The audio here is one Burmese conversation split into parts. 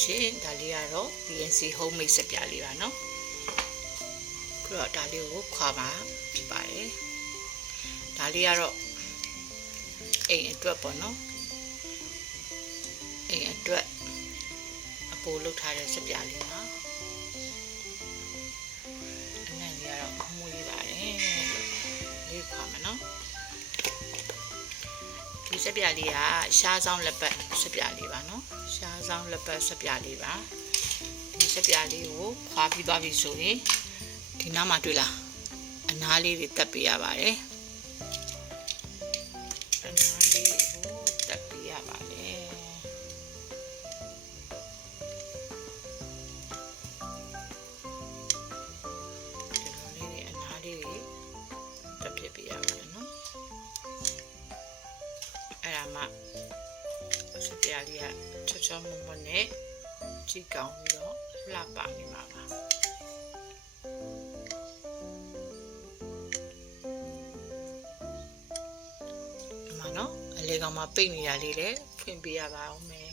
ရှင်ဒါလေးကတော့ DNC homemade စပြားလေးပါနော်ခုတော့ဒါလေးကိုခွာပါဖြစ်ပါတယ်ဒါလေးကတော့အိမ်အတွက်ပေါ့နော်အိမ်အတွက်အပိုးလုပ်ထားတဲ့စပြားလေးပါအနံ့လေးကတော့မွေးပါတယ်လေးခွာမယ်နော်ဒီစပြားလေးကရှားဆောင်လက်ပတ်စပြားလေးပါနော်ရှားဆောင်လက်ပတ်စပြားလေးပါဒီစပြားလေးကိုခွာပြီးသွားပြီဆိုရင်ဒီနားမှာတွေ့လားအနားလေးတွေတက်ပေးရပါတယ်အနားလေးကိုတက်ပေးရပါတယ်ဒီလိုလေးအနားလေးတွေတက်ပြပေးရပါတယ်နော်အဲ့ဒါမှစပြားလေးကချောချောမွတ်မွတ်နဲ့ကြည့်ကောင်းပြီးတော့လှပနေမှာပါနော်အလေကောင်မှာပိတ်နေရလေးလည်းဖွင့်ပေးရပါအောင်မယ်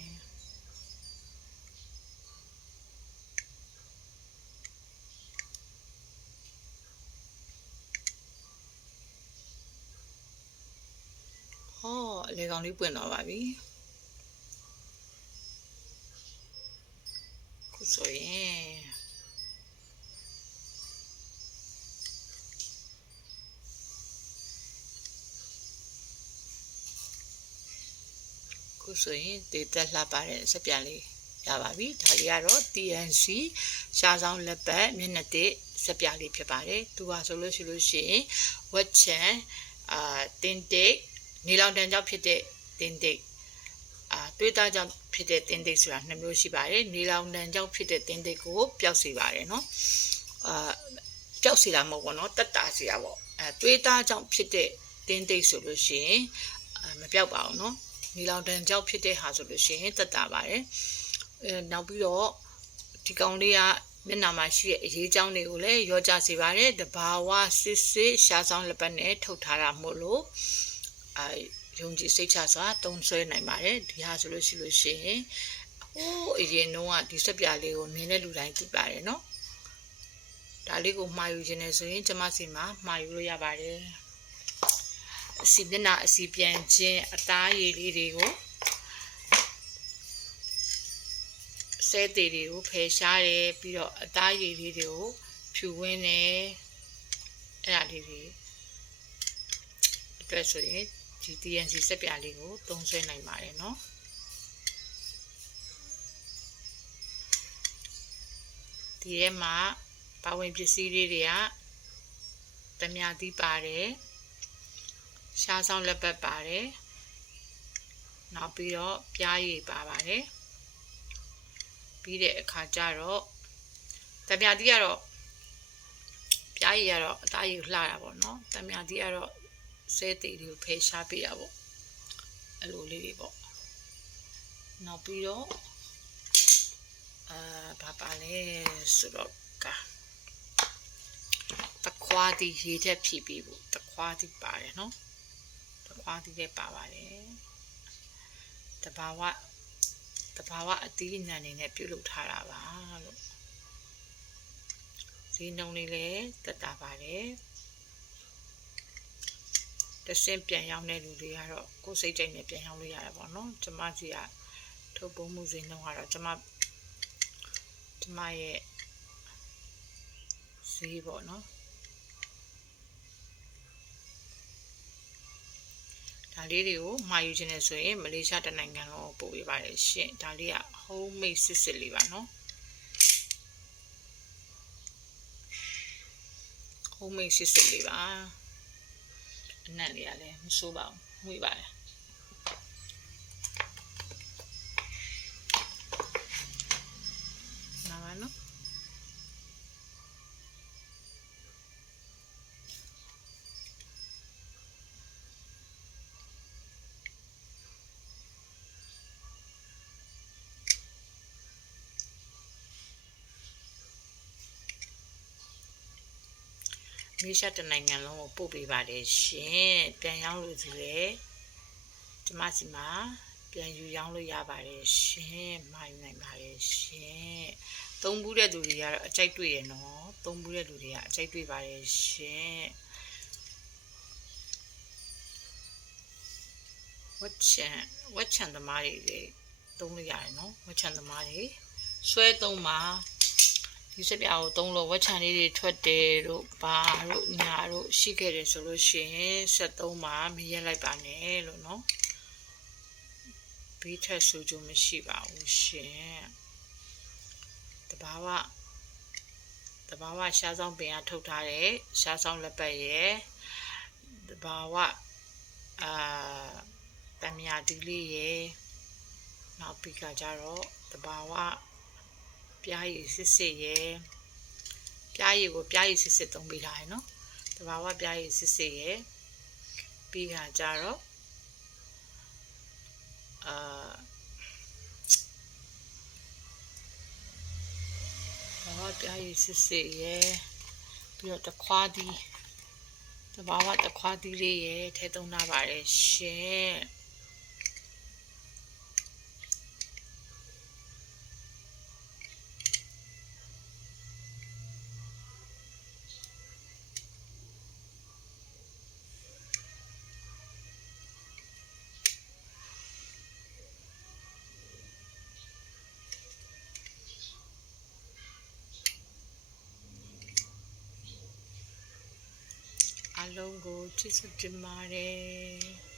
ဟောအလေကောင်လေးပွင့်တော့ပါပြီခုဆိုရင်ခုဆိုရင်တေးတက်လှပတဲ့စပြားလေးရပါပြီဒါလေးကတော့ TNC ရှားဆောင်လက်ပတ်မျက်နှာတစ်စပြားလေးဖြစ်ပါတယ်သူဟာဆိုလို့ရှိရင်ဝက်ချန်တင်းတိတ်နေလောင်တန်ကြောင့်ဖြစ်တဲ့တင်းတိတ်သွေးသားကြောင့်ဖြစ်တဲ့တင်းတိတ်ဆိုတာနှစ်မျိုးရှိပါတယ်နေလောင်တန်ကြောင့်ဖြစ်တဲ့တင်းတိတ်ကိုပျောက်စေပါတယ်နော်ပျောက်စေတာမဟုတ်ဘူးနော်တက်တာစေတာပေါ့သွေးသားကြောင့်ဖြစ်တဲ့တင်းတိတ်ဆိုလို့ရှိရင်မပျောက်ပါဘူးနော်နီလောင်တန်ကြောက်ဖြစ်တဲ့ဟာဆိုလို့ရှိရင်တက်တာပါတယ်နောက်ပြီးတော့ဒီကောင်လေးကမျက်နှာမှာရှိတဲ့အရေးကြောင်းတွေကိုလည်းရောကြစေပါတယ်တဘာဝစစ်စစ်ရှားဆောင်လက်ပတ်နဲ့ထုတ်ထားတာမို့လို့ယုံကြည်စိတ်ချစွာသုံးဆွဲနိုင်ပါတယ်ဒီဟာဆိုလို့ရှိရင်ဟိုးအရင်တော့ဒီစက်ပြားလေးကိုမြင်တဲ့လူတိုင်းသိပါတယ်နော်ဒါလေးကိုမှာယူခြင်းနဲ့ဆိုရင်ကျမစီမှာမှာယူလို့ရပါတယ်အစီမျက်နှာအစီပြန်ခြင်းအသားရည်လေးတွေကိုဆဲသေးတွေကိုဖယ်ရှားတယ်ပြီးတော့အသားရည်လေးတွေကိုဖြူဝင်းတယ်အဲ့ဒါလေးတွေအတွက်ဆိုရင်ဒီ TNC စက်ပြားလေးကိုသုံးဆွဲနိုင်ပါတယ်နော်ဒီထဲမှာပါဝင်ပစ္စည်းလေးတွေကတမြာသီးပါတယ်ရှားဆောင်လက်ပတ်ပါတယ်နောက်ပြီးတော့ပြားရည်ပါပါတယ်ပြီးတဲ့အခါကျတော့တမြာသီးကတော့ပြားရည်ကတော့အသားရည်လှတာပေါ့နော်တမြာသီးကတော့ဆဲသေးတွေကိုဖယ်ရှားပေးတာပေါ့အဲ့လိုလေးတွေပေါ့နောက်ပြီးတော့ဘာပါလဲဆိုတော့တခွားတီရေထက်ဖြည့်ပြီးဖို့တခွားတီပါတယ်နော်တခွားတီလည်းပါပါတယ်တဘာဝအသီးအနှံတွေနဲ့ပြုလုပ်ထားတာပါလို့ဈေးနှုန်းလေးလည်းတက်တာပါတယ်တဆင့်ပြန်ရောက်တဲ့လူတွေကတော့ကိုယ်စိတ်ကြိုက်နဲ့ပြန်ရောက်လို့ရတာပေါ့နော်ကျမစီကထုတ်ပုံမှုဈေးနှုန်းကတော့ကျမရဲ့ဈေးပေါ့နော်ဒါလေးတွေကိုမှာယူခြင်းနဲ့ဆိုရင်မလေးရှားတနိုင်ငံလုံးပို့ပေးပါတယ်ရှင်ဒါလေးက homemade စစ်လေးပါနော် homemade စစ်လေးပါအနံ့လေးကလည်းမဆိုးပါဘူးမွေးပါတယ်နားပါနော်မေရှာတနိုင်ငံလုံးကိုပို့ပေးပါတယ်ရှင်ပြန်ရောက်လို့ဒီလေကျမစီမှာ ပြန်ယူရောင်းလို့ရပါတယ်ရှင်မှာယူနိုင်ပါတယ်ရှင်သုံးဘူးတဲ့သူတွေကတော့အကြိုက်တွေ့ရနော်သုံးဘူးတဲ့လူတွေကအကြိုက်တွေ့ပါတယ်ရှင်ဝက်ချန်သမားတွေသုံးလို့ရတယ်နော်ဝက်ချန်သမားတွေဆွဲသုံးမှာဒီစက်ပြာကိုသုံးလို့ဝက်ချန်လေးတွေထွက်တယ်တို့ဘာတို့ညာတို့ရှိခဲ့တယ်ဆိုလို့ရှိရင်73မှာမရက်လိုက်ပါနဲ့လို့နော်ဘေးထက်ဆိုကြမရှိပါဘူးရှင်တဘာဝရှားဆောင်ပင်ကထုတ်ထားတဲ့ရှားဆောင်လက်ပတ်ရဲ့တဘာဝတမယာဒီလေးရဲ့နောက်ပြီးကကြတော့တဘာဝပြားရည်စစ်ရဲ့ပြားရည်ကိုပြားရည်စစ်သုံးပေးထားရယ်နော်တဘာဝပြားရည်စစ်ရဲ့ပြီးကကြတော့ပြားရည်စစ်ရဲ့ပြီးတော့တခွားသီးတဘာဝတခွားသီးလေးရဲ့ထဲသုံးထားပါတယ်ရှင်အလုံးကိုချစ်စွတင်ပါတယ်